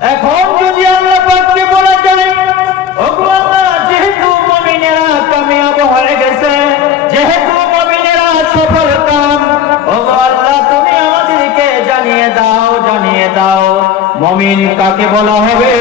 এখন যদি যেহেতু কামিয়াব হয়ে গেছে, যেহেতু জানিয়ে দাও জানিয়ে দাও। মুমিন কাকে বলা হবে?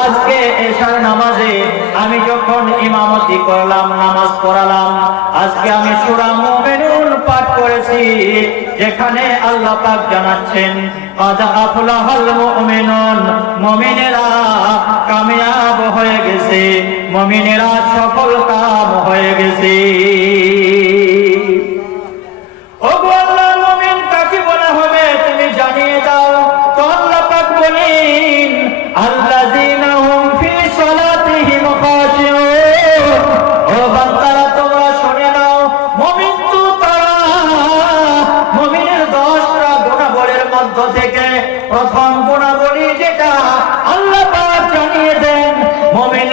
আজকে এশার নামাজে আমি যখন ইমামতি করলাম, নামাজ পড়ালাম, আজকে আমি সূরা মুমিনুন মসজিদ যেখানে আল্লাহ পাক জানাচ্ছেন মমিনেরা কামিয়াব হয়ে গেছে মমিনেরা সফল কাম হয়ে গেছে।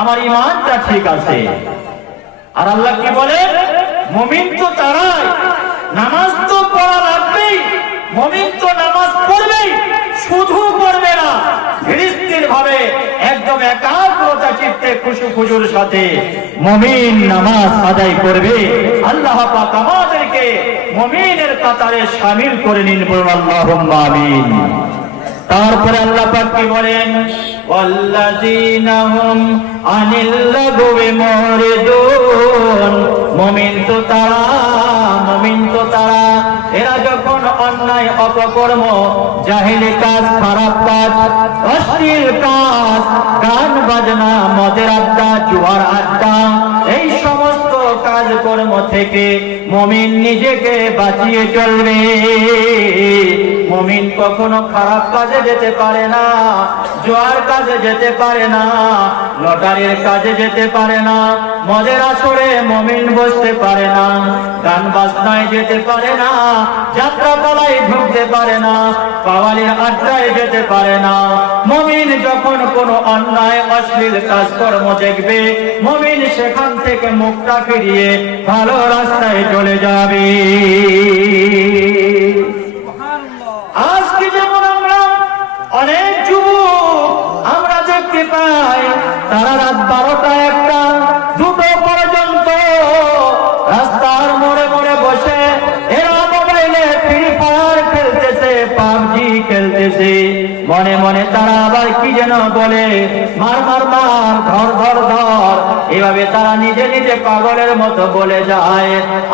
আমার ইমানটা ঠিক আছে। আর আল্লাহ কি বলে? মমিন তো তারাই। নামাজ তো পড়া লাগবেই। মুমিন তো নামাজ পড়বেই। শুধু পড়বে না ধীরস্থির ভাবে একদম একাগ্রতা চিত্তে খুশু খুজুর সাথে মুমিন নামাজ আদায় করবে। আল্লাহ পাক আমাদেরকে মুমিনের কাতারে শামিল করে নিন বলুন আল্লাহুম্মা আমিন। তারপরে আল্লাহ পাক কি বলেন? ওয়াল্লাযীনা হুম আনিল লাগwi মুরিদুন মুমিন তো তারা, মুমিন তো তারা, এরা যখন অন্যায়, অপকর্ম, জাহিলি কাজ, খারাপ কাজ, অশ্লীল কাজ, গান বাজনা, মদের আড্ডা, জুয়ার আড্ডা, এই সমস্ত কাজকর্ম থেকে মুমিন নিজেকে বাঁচিয়ে চলবে। মুমিন কখনো খারাপ কাজে যেতে পারে না। জোয়ার কাজে যেতে পারে না, লটারির কাজে যেতে পারে না, মদের আসরে মমিন বসতে পারে না, গান বাজনায় যেতে পারে না যাত্রা পালায় ঢুকতে পারে না পাওয়ালির আড্ডায় যেতে পারে না। মমিন যখন কোনো অন্যায়, অশ্লীল কাজকর্ম দেখবে, মমিন সেখান থেকে মুখটা ফিরিয়ে ভালো রাস্তায় চলে যাবে। দেখতে পাই তারা রাত বারোটা একটা, দুটো পর্যন্ত রাস্তার মোড়ে মোড়ে বসে এরা মোবাইলে ফ্রি ফায়ার খেলতেছে, পাবজি খেলতেছে। মনে মনে তারা আবার কি যেন বলে, মার মার মার, ধর ধর ধর। এভাবে তারা নিজে নিজে পাগলের মতো বলে যায়।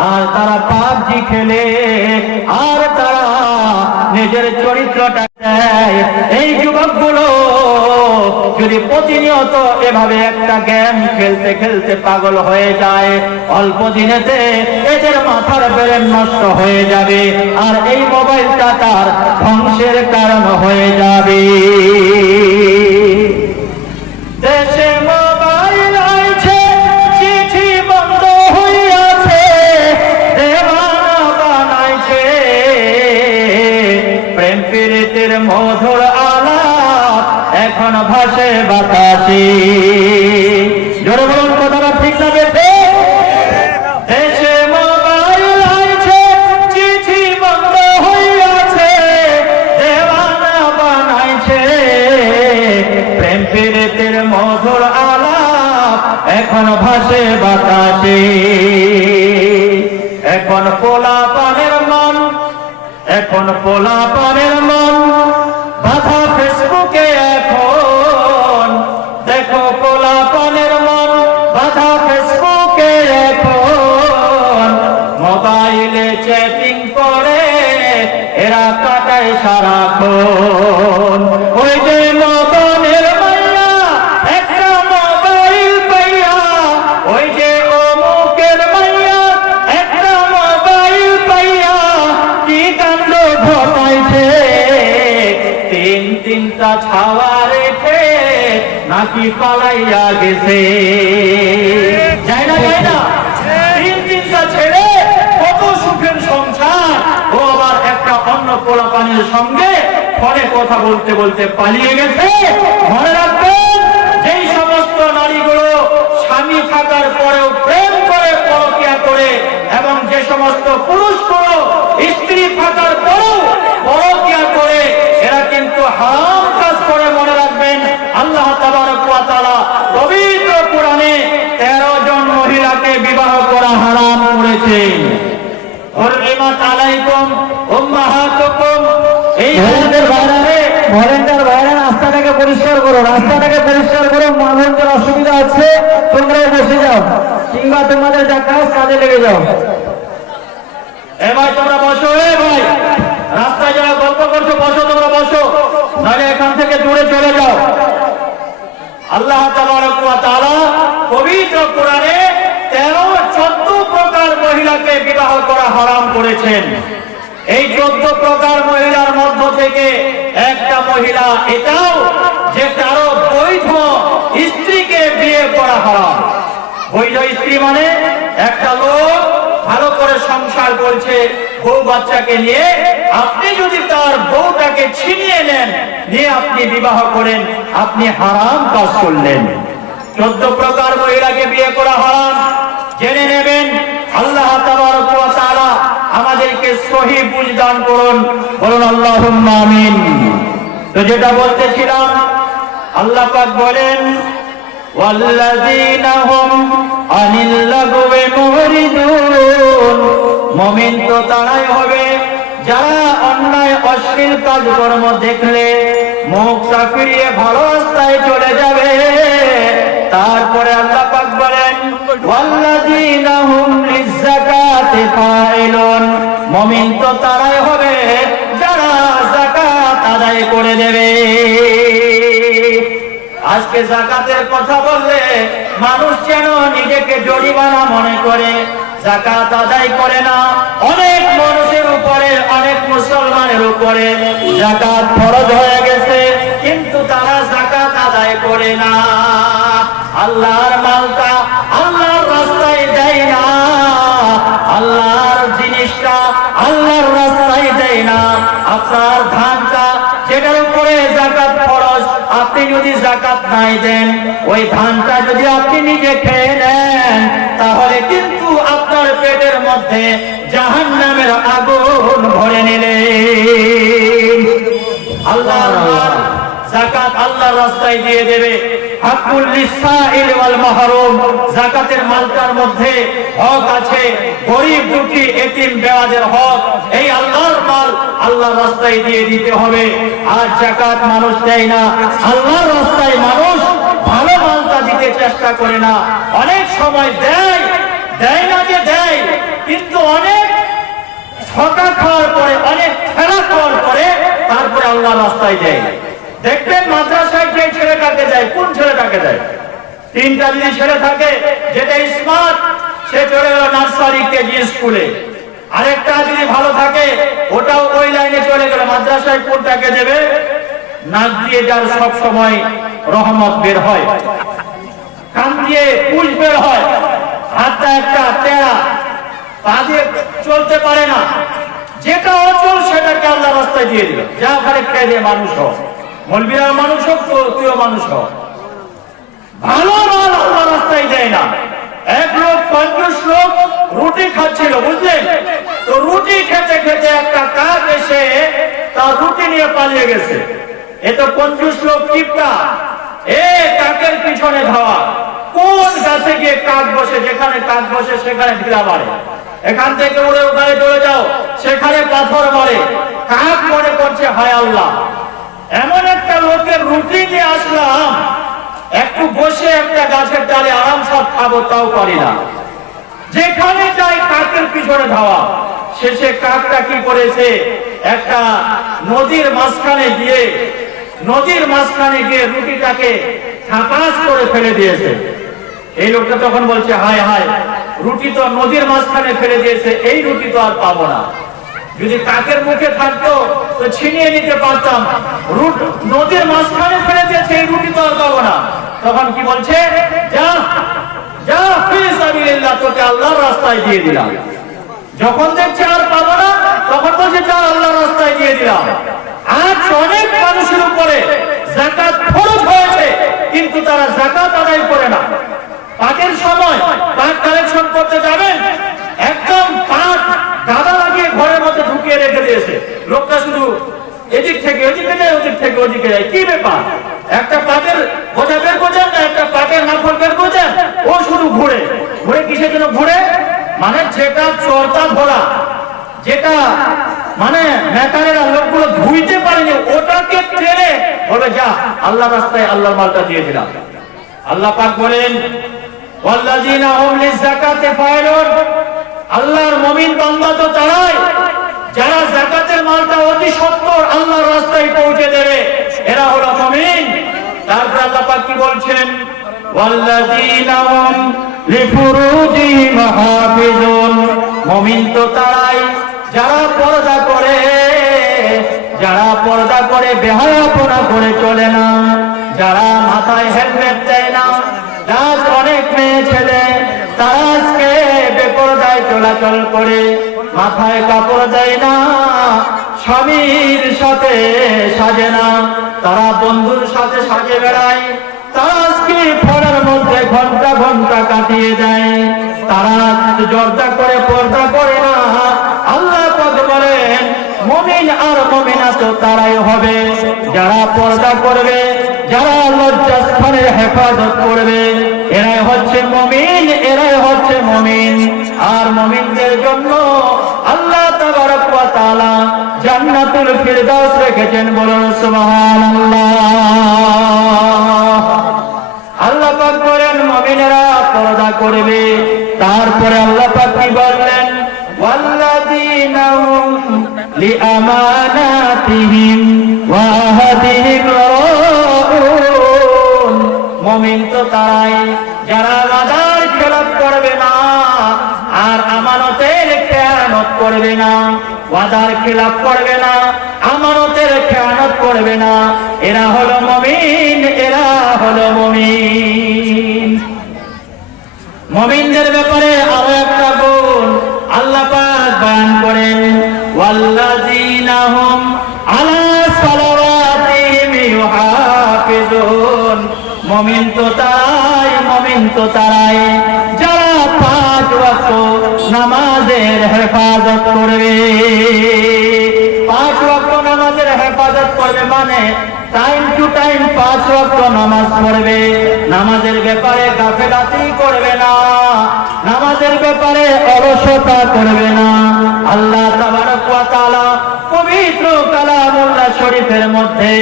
আর তারা পাবজি খেলে, আর তারা নিজের চরিত্রটা এই যুবকগুলো যদি প্রতিনিয়ত এভাবে একটা গেম খেলতে খেলতে পাগল হয়ে যায়, অল্প দিনেতে এদের মাথার ব্রেন নষ্ট হয়ে যাবে আর এই মোবাইলটা তার ধ্বংসের কারণ হয়ে যাবে। বাতাসে জোরে বলুন, কথাটা ঠিক না বেঠে? আলাপ এখন ভাসে বাতাসে। এখন পোলা পানের মন, এখন পোলা পানের মন পালাইয়া গেছে। না ছেড়ে কত সুখের সংসার। ও আবার একটা অন্য পোলা পানির সঙ্গে ফলে কথা বলতে বলতে পালিয়ে গেছে। মনে রাখবেন যেই সমস্ত নারীগুলো স্বামী থাকার পরেও প্রেম করে পরকিয়া করে এবং যে সমস্ত পুরুষগুলো স্ত্রী থাকার পরেও পরকিয়া করে এরা কিন্তু হারাম কাজ করে মনে রাখবেন আল্লাহ তাবারক ওয়া তাআলা পবিত্র কোরআনে 13 জন মহিলাকে বিবাহ করা হারাম করেছেন আলাইকুম উম্মাহাতুকুম। এই ভলেন্টিয়ার ভাইরা ভলেন্টিয়ার ভাইরা রাস্তাটাকে পরিষ্কার করো রাস্তাটাকে পরিষ্কার করো মানুষের অসুবিধা আছে তোমরা বসে যাও। কিংবা তোমাদের যা কাজ কাজে লেগে যাও। এ ভাই তোমরা বসো এ ভাই। রাস্তায় যারা গল্প করছ বসো তোমরা বসো। নাহলে এখান থেকে দূরে চলে যাও। আল্লাহ তাআলা পবিত্র কোরআনে 13 14 প্রকার মহিলাকে বিবাহ করা হারাম করেছেন। এই 14 প্রকার মহিলার মধ্য থেকে একটা মহিলা এটাও যে কারও বৈধ স্ত্রীকে বিয়ে করা হারাম। বৈধ স্ত্রী মানে একটা লোক ভালো করে সংসার করছে, বউ বাচ্চাকে নিয়ে। আপনি যদি তার বউটাকে ছিনিয়ে নেন, নিয়ে আপনি বিবাহ করেন, আপনি হারাম কাজ করলেন। চোদ্দ প্রকার মহিলাকে বিয়ে করা হারাম জেনে নেবেন আল্লাহ তাবারক ওয়া তাআলা আমাদেরকে সহি বুঝ দান করুন বলুন আল্লাহুম্মা আমিন তো যেটা বলতেছিলাম আল্লাহ পাক বলেন والذين هم عن اللغو معرضون মুমিন তো তারাই হবে যারা অন্যায় অশ্লীল কাজকর্ম দেখলে মুখটা ফিরিয়ে ভালো রাস্তায় চলে যাবে তারপরে আল্লাহ পাক বলেন ওয়াল্লাযীনাহুম ফাঈলুন মুমিন তো তারাই হবে যারা যাকাত আদায় করে দেবে। আজকে যাকাতের কথা বললে মানুষ যেন নিজেকে জরিমানা মনে করে, যাকাত আদায় করে না, অনেক মানুষের উপরে, অনেক মুসলমানের উপরে যাকাত ফরজ হয়ে গেছে, কিন্তু তারা যাকাত আদায় করে না। আল্লাহর মালটা আল্লাহর রাস্তায় দেয় না। আল্লাহর জিনিসটা আল্লাহর রাস্তায় দেয় না। আপনার ধানটা যেটার উপরে জাকাত খরচ আপনি যদি জাকাত নাই দেন ওই ধানটা যদি আপনি নিজে খেয়ে নেন তাহলে কিন্তু আপনার পেটের মধ্যে জাহান নামের আগুন ভরে নিলে। আল্লাহ জাকাত আল্লাহর রাস্তায় দিয়ে দেবে। হাকুল লিসাইল ওয়াল মাহরুম, জাকাতের মালটার মধ্যে হক আছে, গরিব দুঃখী এতিম বেওয়াদের হক, এই আল্লাহর মাল আল্লাহর রাস্তায় দিয়ে দিতে হবে। আর জাকাত মানুষ দেয় না, আল্লাহর রাস্তায় মানুষ ভালো মালটা দিতে চেষ্টা করে না। অনেক সময় দেয় দেয় না যে দেয়, কিন্তু অনেক ছটা খাওয়ার পরে, অনেক ঠেলা খাওয়ার পরে তারপরে আল্লাহ রাস্তায় দেয়। দেখবেন মাদ্রাসায় যে ছেলেটাকে দেয়, কোন ছেলেটাকে দেয়? তিনটা যদি ছেলে থাকে, যেটা স্মার্ট সে চলে গেল নার্সারি কেজি স্কুলে আরেকটা যদি ভালো থাকে, ওটাও ওই লাইনে চলে গেল। মাদ্রাসায় দেবে? নাক দিয়ে যার সব সময় রহমত বের হয়। কান দিয়ে পুষ বের হয়। হাতটা একটা তেরা পা দিয়ে চলতে পারে না। যেটা অচল, সেটাকে আল্লাহ রাস্তায় দিয়ে দিল। যা ওখানে খেয়ে মানুষ হোক। মলবিরা মানুষ হোক তুইও মানুষ হোক ভালো মাল আল্লাহ রাস্তায় দেয় না। এক লোক, পঞ্চাশ লোক রুটি খাচ্ছিল বুঝলেন তো রুটি খেতে খেতে একটা কাক এসে তার রুটি নিয়ে পালিয়ে গেছে। এ তো পঞ্চাশ লোক টিপটা এ কাকের পিছনে ধাওয়া। কোন গাছে গিয়ে কাক বসে, যেখানে কাক বসে সেখানে ঢিলা মারে। এখান থেকে উড়ে ওখানে চলে যাও, সেখানে পাথর মারে। কাক মনে করছে, হায় আল্লাহ। এমন একটা লোকের রুটি নিয়ে আসলাম, একটু বসে একটা গাছের ডালে আরাম সাথ খাব, তাও পারি না। যেখানে যাই কাকের পিছনে ধাওয়া। শেষে কাকটা কি করেছে? একটা নদীর মাঝখানে গিয়ে, নদীর মাঝখানে গিয়ে রুটিটাকে থাপাস করে ফেলে দিয়েছে। এই লোকটা তখন বলছে, হায় হায়, রুটি তো নদীর মাঝখানে ফেলে দিয়েছে, এই রুটি তো আর পাবো না। যদি কাকের মুখে থাকতো, তো ছিনিয়ে নিতে পারতাম। রুট নদীর মাঝখানে ফেলে দিয়েছে, এই রুটি তো আর পাবো না। তখন কি বলছে? যা যা ফি সাবিলিল্লাহ, তোকে আল্লাহর রাস্তায় দিয়ে দিলাম। যখন দেখছে আর পাবো না, তখন বলছে, যা আল্লাহর রাস্তায় দিয়ে দিলাম। আজ অনেক মানুষের উপরে জাকাত খরচ হয়েছে, কিন্তু তারা জাকাত আদায় করে না। পাকের সময় পাক কালেকশন করতে যাবেন, একদম পাক গাদা ঘরের মধ্যে ঢুকিয়ে রেখে দিয়েছে। লোকটা শুধু এদিক থেকে ওদিকে যায় ওদিক থেকে ওদিকে যায়। কি ব্যাপার? একটা পাটের বোঝা বের করছেন না একটা পাটের নাফল বের করছেন? ও শুধু ঘুরে। ঘুরে কিসের জন্য ঘুরে? মানে যেটা চর্তা ধরা, যেটা মানে মেকারেরা লোকগুলো ধুইতে পারেনি, ওটাকে টেনে বলে, যা, আল্লাহ রাস্তায় আল্লাহর মালটা দিয়ে দিলাম। আল্লাহ পাক বলেন, ওয়াল্লাযীনা হুম লিযাকাতি ফাইলুন। আল্লাহর মমিন বান্দা তো তারাই। যারা যাকাতের মালটা অতি সত্তর আল্লাহর রাস্তায় পৌঁছে দেবে, এরা হলো মুমিন। তারপর আল্লাহ পাক কি বলছেন? ওয়াল্লাযীনা হুম লিফুরুজিহিম মুমিন তো তারাই। যারা পর্দা করে, যারা পর্দা করে, বেহায়াপনা করে চলে না। যারা মাথায় হেলমেট দেয় না। আজ অনেক মেয়ে ছেলে চলাচল করে মাথায় কাপড় দেয় না, স্বামীর সাথে সাজে না। তারা বন্ধুর সাথে সাজে বেড়ায় মধ্যে ঘণ্টা ঘণ্টা কাটিয়ে দেয়। তারা জর্দা করে, পর্দা করে না। আল্লাহ বলেন, মমিন আর মমিনা তো তারাই হবে। যারা পর্দা করবে, যারা লজ্জাস্থানের হেফাজত করবে, এরাই হচ্ছে মমিন। মমিন। আর মমিনদের জন্য আল্লাহ তাআলা জান্নাতুল ফিরদাউস রেখেছেন বলুন সুবহানাল্লাহ। আল্লাহ পাক বলেন, মুমিনেরা পর্দা করবে। তারপরে আল্লাহ পাক কি বললেন? মুমিন তো তারাই যারা ওয়াদার খেলাপ করবে না আর আমানতের খেয়ানত করবে না ওয়াদার খেলাপ করবে না, আমানতের খেয়ানত করবে না। এরা হলো মমিন, এরা হলো মমিন। মমিনদের ব্যাপারে আরও একটা গুণ আল্লাহ বয়ান করেন মমিন তো তারাই মমিন তো তারাই। যারা পাঁচ ওয়াক্ত নামাজের হেফাজত করবে। পাঁচ ওয়াক্ত নামাজের হেফাজত করবে মানে টাইম টু টাইম পাঁচ ওয়াক্ত নামাজ পড়বে। নামাজের ব্যাপারে গাফেলাতি করবে না। নামাজের ব্যাপারে অলসতা করবে না। আল্লাহ পবিত্র কালামুল্লাহ শরীফের মধ্যে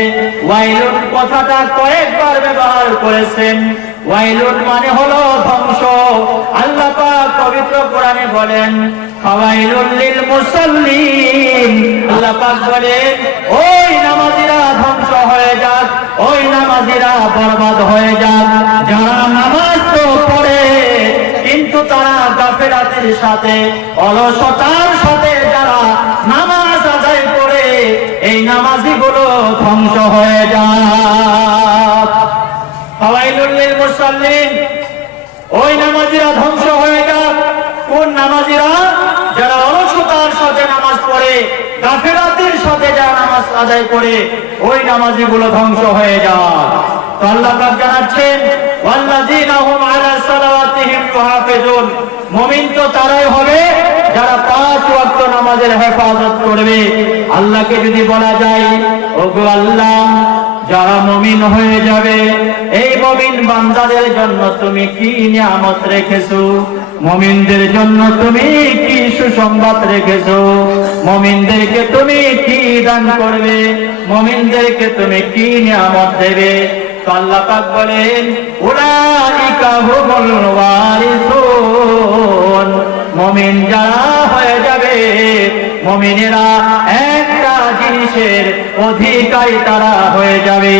ওয়াইলুন কথাটা কয়েকবার ব্যবহার করেছেন। ওয়াইলুন মানে হলো ধ্বংস। আল্লাহ পাক পবিত্র কোরআনে বলেন লিল মুসাল্লিন। আল্লাহ পাক বলেন, ওই নামাজিরা ধ্বংস হয়ে যাক, ওই নামাজিরা বরবাদ হয়ে যাক। যারা নামাজ তো পড়ে, কিন্তু তারা গাফেরাতের সাথে, অলসতার সাথে যারা নামাজ আদায় করে, এই নামাজিগুলো ধ্বংস হয়ে ফাওয়াইলুল মুসাল্লিন ওই নামাজিরা ধ্বংস হয়ে যাক। কোন নামাজিরা? যারা অলসতার সাথে নামাজ পড়ে গাফেরাতের সাথে যারা নামাজ আদায় করে, ওই নামাজিগুলো ধ্বংস হয়ে যাক। আল্লাহ পাক জানাচ্ছেন আলা সালাওয়াতিহিম মুমিন তো তারাই হবে যারা পাঁচ ওয়াক্ত নামাজের হেফাজত করবে। আল্লাহকে যদি বলা যায়, ওগো আল্লাহ যারা মমিন হয়ে যাবে, এই মমিন বান্দাদের জন্য তুমি কি নিয়ামত রেখেছো? মমিনদের জন্য তুমি কি সুসংবাদ রেখেছো? মমিনদেরকে তুমি কি দান করবে? মমিনদেরকে তুমি কি নিয়ামত দেবে? আল্লাহ পাক বলেন, উলাইকা হুমুল ওয়ারিসুন। মমিন যারা হয়ে যাবে, মমিনেরা একটা জিনিসের অধিকারী তারা হয়ে যাবে।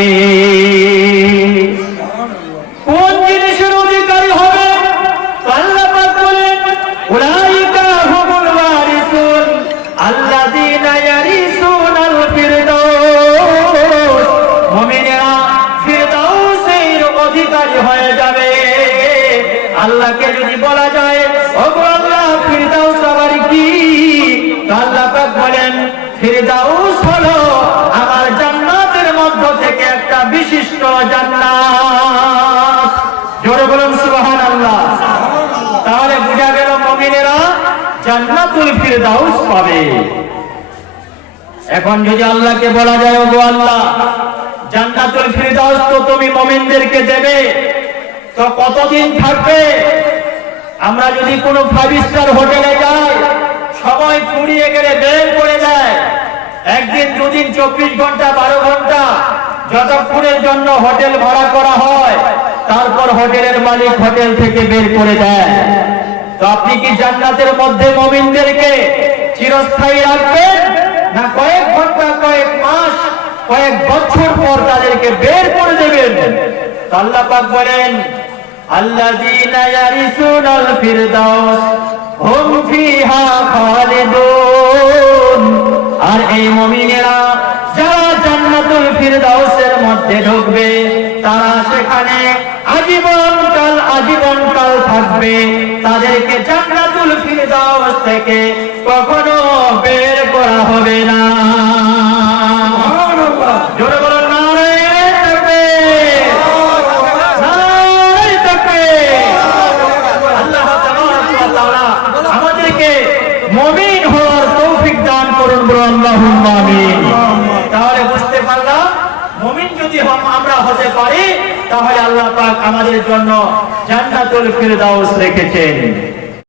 জোরে বলুন সুবহানাল্লাহ। তাহলে বোঝা গেল মুমিনেরা জান্নাতুল ফিরদাউস পাবে। এখন যদি আল্লাহকে বলা যায় আল্লাহ, জান্নাতুল ফিরদাউস তো তুমি মুমিনদেরকে দেবে, তো কতদিন থাকবে? আমরা যদি কোনো ফাইভ স্টার হোটেলে যাই সময় ফুরিয়ে গেলে বের করে দেয়। একদিন, দুদিন, চব্বিশ ঘণ্টা, বারো ঘণ্টা, যতক্ষণের জন্য হোটেল ভাড়া করা হয় তারপর হোটেলের মালিক হোটেল থেকে বের করে দেয়। তো আপনি কি জান্নাতের মধ্যে মমিনদেরকে চিরস্থায়ী রাখবেন? না কয়েক ঘণ্টা, কয়েক মাস, কয়েক বছর পর তাদেরকে বের করে দেবেন? আল্লাহ পাক বলেন, আল্লাযীনা ইয়ারিসুনাল ফিরদাউস, হুম ফিহা খালিদুন। আর এই মুমিনেরা যারা জান্নাতুল ফিরদাউসের মধ্যে ঢুকবে, তারা সেখানে আজীবন কাল আজীবন কাল থাকবে। তাদেরকে জান্নাতুল ফিরদাউস থেকে কখনো বের করা হবে না জোরে বলুন নারায়ণ তাকবীর নারায়ণ তাকবীর আল্লাহ তাবারক ওয়া তাআলা আমাদেরকে মুমিন হওয়ার তৌফিক দান করুন বলো আল্লাহুম্মা আমিন তাহলে বুঝতে পারলাম মুমিন যদি হম আমরা হতে পারি তাহলে আল্লাহ পাক আমাদের জন্য জান্নাতুল ফিরদাউস রেখেছেন।